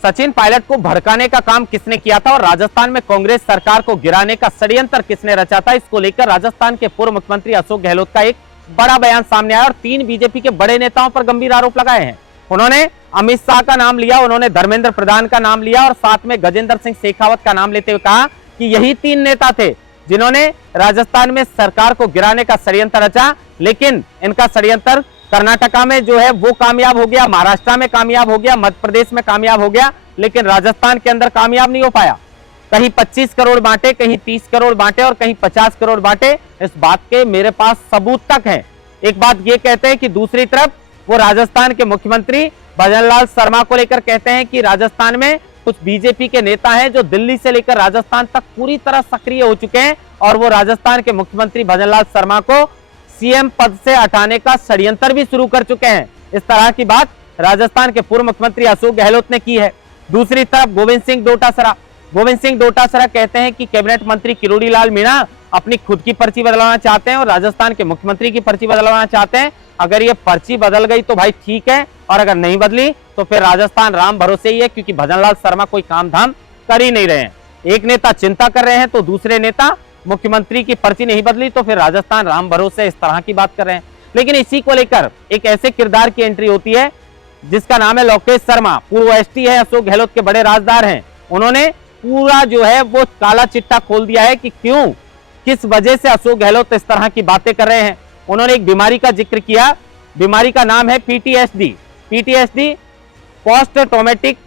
सचिन पायलट को भड़काने का काम किसने किया था और राजस्थान में कांग्रेस सरकार को गिराने का षड्यंत्र किसने रचा था, इसको लेकर राजस्थान के पूर्व मुख्यमंत्री अशोक गहलोत का एक बड़ा बयान सामने आया और 3 बीजेपी के बड़े नेताओं पर गंभीर आरोप लगाए हैं। उन्होंने अमित शाह का नाम लिया, उन्होंने धर्मेंद्र प्रधान का नाम लिया और साथ में गजेंद्र सिंह शेखावत का नाम लेते हुए कहा कि यही 3 नेता थे जिन्होंने राजस्थान में सरकार को गिराने का षड्यंत्र रचा। लेकिन इनका षड्यंत्र कर्नाटका में जो है वो कामयाब हो गया, महाराष्ट्र में कामयाब हो गया, मध्य प्रदेश में कामयाब हो गया, लेकिन राजस्थान के अंदर कामयाब नहीं हो पाया। कहीं 25 करोड़ बांटे, कहीं 30 करोड़ बांटे और कहीं 50 करोड़ बांटे। इस बात के मेरे पास सबूत तक हैं। एक बात ये कहते हैं कि दूसरी तरफ वो राजस्थान के मुख्यमंत्री भजनलाल शर्मा को लेकर कहते हैं कि राजस्थान में कुछ बीजेपी के नेता हैं जो दिल्ली से लेकर राजस्थान तक पूरी तरह सक्रिय हो चुके हैं और वो राजस्थान के मुख्यमंत्री भजनलाल शर्मा को सीएम पद से हटाने का षड्यंत्र भी शुरू कर चुके हैं। इस तरह की बात राजस्थान के पूर्व मुख्यमंत्री अशोक गहलोत ने की है। दूसरी तरफ गोविंद सिंह डोटासरा कहते हैं कि कैबिनेट मंत्री किरोड़ी लाल मीणा अपनी खुद की पर्ची बदलवाना चाहते हैं और राजस्थान के मुख्यमंत्री की पर्ची बदलवाना चाहते हैं। अगर ये पर्ची बदल गई तो भाई ठीक है, और अगर नहीं बदली तो फिर राजस्थान राम भरोसे ही है, क्योंकि भजनलाल शर्मा कोई काम धाम कर ही नहीं रहे हैं। एक नेता चिंता कर रहे हैं तो दूसरे नेता मुख्यमंत्री की पर्ची नहीं बदली तो फिर राजस्थान राम भरोसे, इस तरह की बात कर रहे हैं। लेकिन इसी को लेकर एक ऐसे किरदार की एंट्री होती है जिसका नाम है लोकेश शर्मा, पूर्व एसटी है, अशोक गहलोत के बड़े राजदार हैं। उन्होंने पूरा जो है वो काला चिट्ठा खोल दिया है कि क्यों, किस वजह से अशोक गहलोत इस तरह की बातें कर रहे हैं। उन्होंने एक बीमारी का जिक्र किया, बीमारी का नाम है PTSD, post traumatic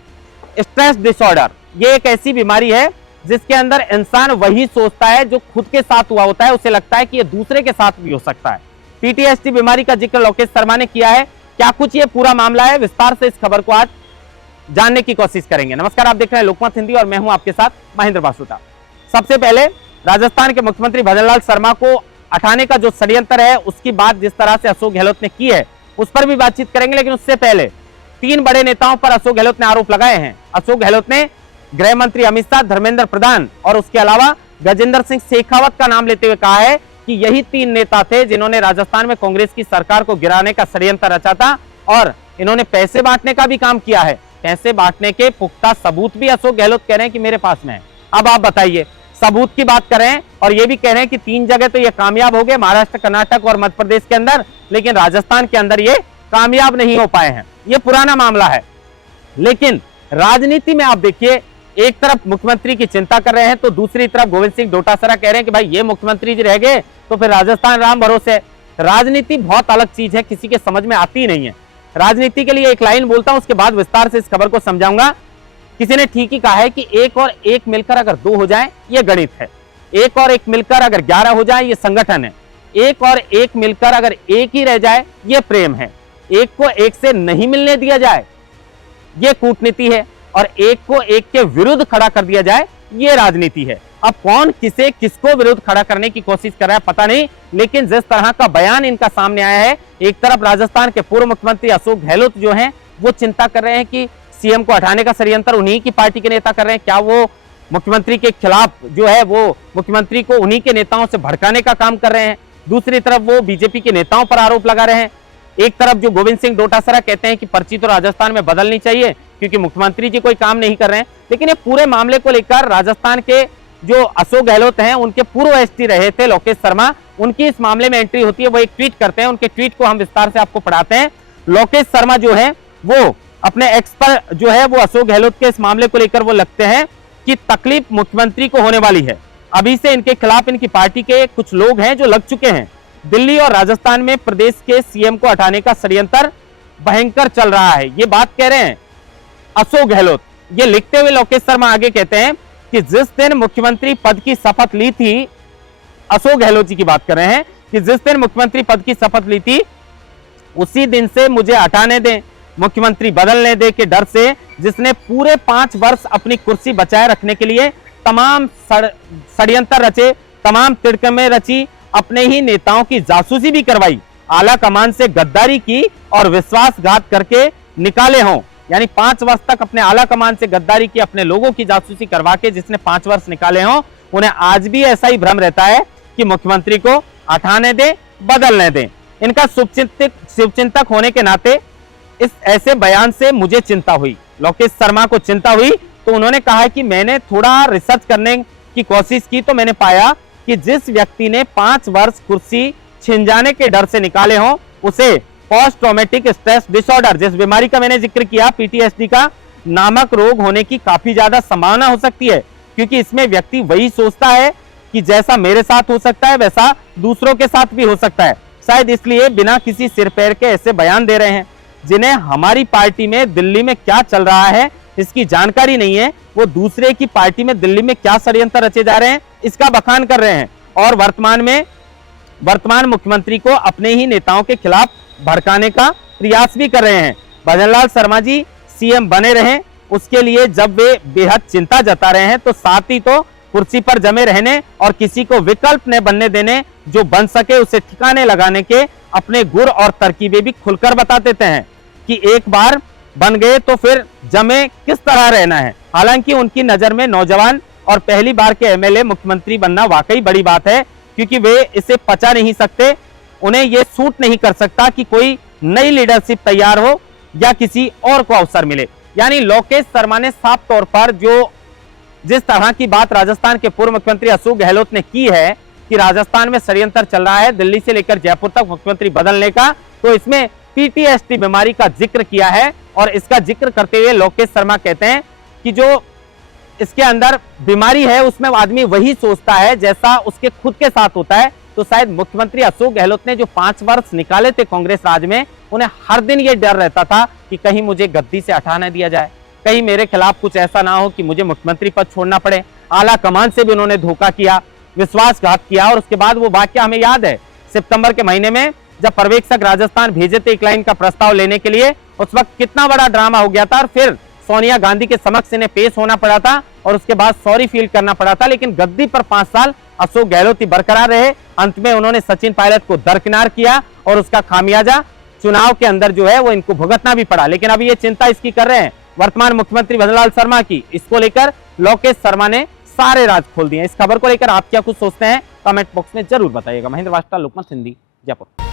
stress disorder. ये एक ऐसी बीमारी है जिसके अंदर इंसान वही सोचता है जो खुद के साथ हुआ होता है, उसे लगता है कि ये दूसरे के साथ भी हो सकता है। पीटीएसडी बीमारी का जिक्र लोकेश शर्मा ने किया है। क्या कुछ ये पूरा मामला है, विस्तार से इस खबर को आज जानने की कोशिश करेंगे। नमस्कार, आप देख रहे हैं लोकमत हिंदी और मैं हूं आपके साथ महेंद्र बासुटा। सबसे पहले राजस्थान के मुख्यमंत्री भजनलाल शर्मा को हटाने का जो षड्यंत्र है उसकी बात जिस तरह से अशोक गहलोत ने की है उस पर भी बातचीत करेंगे। लेकिन उससे पहले 3 बड़े नेताओं पर अशोक गहलोत ने आरोप लगाए हैं। अशोक गहलोत ने गृह मंत्री अमित शाह, धर्मेंद्र प्रधान और उसके अलावा गजेंद्र सिंह शेखावत का नाम लेते हुए कहा है कि यही 3 नेता थे जिन्होंने राजस्थान में कांग्रेस की सरकार को गिराने का षड्यंत्र रचा था और इन्होंने पैसे बांटने का भी काम किया है। पैसे बांटने के पुख्ता सबूत भी अशोक गहलोत कह रहे हैं कि मेरे पास में है। अब आप बताइए, सबूत की बात कर रहे हैं और ये भी कह रहे हैं कि 3 जगह तो ये कामयाब हो गए, महाराष्ट्र, कर्नाटक और मध्य प्रदेश के अंदर, लेकिन राजस्थान के अंदर ये कामयाब नहीं हो पाए हैं। ये पुराना मामला है। लेकिन राजनीति में आप देखिए, एक तरफ मुख्यमंत्री की चिंता कर रहे हैं तो दूसरी तरफ गोविंद सिंह डोटासरा कह रहे हैं कि भाई ये मुख्यमंत्री जी रह गए तो फिर राजस्थान राम भरोसे। राजनीति बहुत अलग चीज है, किसी के समझ में आती नहीं है। राजनीति के लिए एक लाइन बोलता हूं, उसके बाद विस्तार से इस खबर को समझाऊंगा। किसी ने ठीक ही कहा है कि 1 और 1 मिलकर अगर 2 हो जाए ये गणित है, 1 और 1 मिलकर अगर 11 हो जाए ये संगठन है, 1 और 1 मिलकर अगर 1 ही रह जाए ये प्रेम है, 1 को 1 से नहीं मिलने दिया जाए ये कूटनीति है और 1 को 1 के विरुद्ध खड़ा कर दिया जाए ये राजनीति है। अब कौन किसको विरुद्ध खड़ा करने की कोशिश कर रहा है पता नहीं, लेकिन जिस तरह का बयान इनका सामने आया है, एक तरफ राजस्थान के पूर्व मुख्यमंत्री अशोक गहलोत जो हैं वो चिंता कर रहे हैं कि सीएम को हटाने का षड्यंत्र उन्हीं की पार्टी के नेता कर रहे हैं। क्या वो मुख्यमंत्री के खिलाफ जो है वो मुख्यमंत्री को उन्हीं के नेताओं से भड़काने का काम कर रहे हैं। दूसरी तरफ वो बीजेपी के नेताओं पर आरोप लगा रहे हैं। एक तरफ जो गोविंद सिंह डोटासरा कहते हैं कि पर्ची तो राजस्थान में बदलनी चाहिए क्योंकि मुख्यमंत्री जी कोई काम नहीं कर रहे हैं। लेकिन ये पूरे मामले को लेकर राजस्थान के जो अशोक गहलोत हैं उनके पूर्व एसटी रहे थे लोकेश शर्मा, उनकी इस मामले में एंट्री होती है। वो एक ट्वीट करते हैं, उनके ट्वीट को हम विस्तार से आपको पढ़ाते हैं। लोकेश शर्मा जो है वो अपने एक्स पर जो है वो अशोक गहलोत के इस मामले को लेकर वो लगते हैं कि तकलीफ मुख्यमंत्री को होने वाली है। अभी से इनके खिलाफ इनकी पार्टी के कुछ लोग हैं जो लग चुके हैं। दिल्ली और राजस्थान में प्रदेश के सीएम को हटाने का षड्यंत्र भयंकर चल रहा है, ये बात कह रहे हैं अशोक गहलोत। ये लिखते हुए लोकेश शर्मा आगे कहते हैं कि जिस दिन मुख्यमंत्री पद की शपथ ली थी, अशोक गहलोत जी की बात कर रहे हैं कि जिस दिन मुख्यमंत्री पद की शपथ ली थी उसी दिन से मुझे हटाने दें, मुख्यमंत्री बदलने दे के डर से, जिसने पूरे 5 वर्ष अपनी कुर्सी बचाए रखने के लिए तमाम षड्यंत्र रचे, तमाम तिड़कमें रची, अपने ही नेताओं की जासूसी भी करवाई, आला कमान से गद्दारी की और विश्वासघात करके निकाले हों। यानी 5 वर्ष तक अपने आला कमान से गद्दारी की, अपने लोगों की जासूसी करवा के जिसने 5 वर्ष निकाले हों, उन्हें आज भी ऐसा ही भ्रम रहता है कि मुख्यमंत्री को हटाने दें, बदलने दें। इनका शुभचिंतक होने के नाते इस ऐसे बयान से मुझे चिंता हुई। लोकेश शर्मा को चिंता हुई तो उन्होंने कहा कि मैंने थोड़ा रिसर्च करने की कोशिश की तो मैंने पाया कि जिस व्यक्ति ने 5 वर्ष कुर्सी छिन जाने के डर से निकाले हों उसे पोस्ट ट्रॉमेटिक स्ट्रेस डिसऑर्डर, जिस बीमारी का मैंने जिक्र किया पीटीएसडी का नामक रोग होने की काफी ज्यादा संभावना हो सकती है, क्योंकि इसमें व्यक्ति वही सोचता है कि जैसा मेरे साथ हो सकता है वैसा दूसरों के साथ भी हो सकता है। शायद इसलिए बिना किसी सिर पैर के ऐसे बयान दे रहे हैं जिन्हें हमारी पार्टी में दिल्ली में क्या चल रहा है इसकी जानकारी नहीं है। वो दूसरे की पार्टी में दिल्ली में क्या षड्यंत्र रचे जा रहे हैं इसका बखान कर रहे हैं और वर्तमान मुख्यमंत्री को अपने ही नेताओं के खिलाफ भड़काने का प्रयास भी कर रहे हैं। भजनलाल शर्मा जी सीएम बने रहें उसके लिए जब वे बेहद चिंता जता रहे हैं तो साथ ही तो कुर्सी पर जमे रहने और किसी को विकल्प न बनने देने, जो बन सके उसे ठिकाने लगाने के अपने गुर और तरकीबें भी खुलकर बता देते हैं कि एक बार बन गए तो फिर जमे किस तरह रहना है। हालांकि उनकी नजर में नौजवान और पहली बार के एमएलए मुख्यमंत्री बनना वाकई बड़ी बात है, क्योंकि वे इसे पचा नहीं सकते। उन्हें यह सूट नहीं कर सकता कि कोई नई लीडरशिप तैयार हो या किसी और को अवसर मिले। यानी लोकेश शर्मा ने साफ तौर पर जिस तरह की बात राजस्थान के पूर्व मुख्यमंत्री अशोक गहलोत ने की है कि राजस्थान में षड्यंत्र चल रहा है दिल्ली से लेकर जयपुर तक मुख्यमंत्री बदलने का, तो इसमें पीटीएसडी बीमारी का जिक्र किया है। और इसका जिक्र करते हुए लोकेश शर्मा कहते हैं कि जो इसके अंदर बीमारी है उसमें आदमी वही सोचता है जैसा उसके खुद के साथ होता है। तो शायद मुख्यमंत्री अशोक गहलोत ने जो 5 वर्ष निकाले थे कांग्रेस राज में, उन्हें हर दिन ये डर रहता था कि कहीं मुझे गद्दी से हटा न दिया जाए, कहीं मेरे खिलाफ कुछ ऐसा ना हो कि मुझे मुख्यमंत्री पद छोड़ना पड़े। आला कमान से भी उन्होंने धोखा किया, विश्वासघात किया। और उसके बाद वो वाक्य हमें याद है सितंबर के महीने में जब पर्यवेक्षक राजस्थान भेजे थे एक लाइन का प्रस्ताव लेने के लिए, उस वक्त कितना बड़ा ड्रामा हो गया था और फिर सोनिया गांधी के समक्ष इन्हें पेश होना पड़ा था और उसके बाद सॉरी फील करना पड़ा था। लेकिन गद्दी पर 5 साल अशोक गहलोत ही बरकरार रहे। अंत में उन्होंने सचिन पायलट को दरकिनार किया और उसका खामियाजा चुनाव के अंदर जो है वो इनको भुगतना भी पड़ा। लेकिन अभी ये चिंता इसकी कर रहे हैं वर्तमान मुख्यमंत्री भजनलाल शर्मा की। इसको लेकर लोकेश शर्मा ने सारे राज खोल दिए। इस खबर को लेकर आप क्या कुछ सोचते हैं कमेंट बॉक्स में जरूर बताइएगा। महेंद्र वास्ता, लोकमत हिंदी, जयपुर।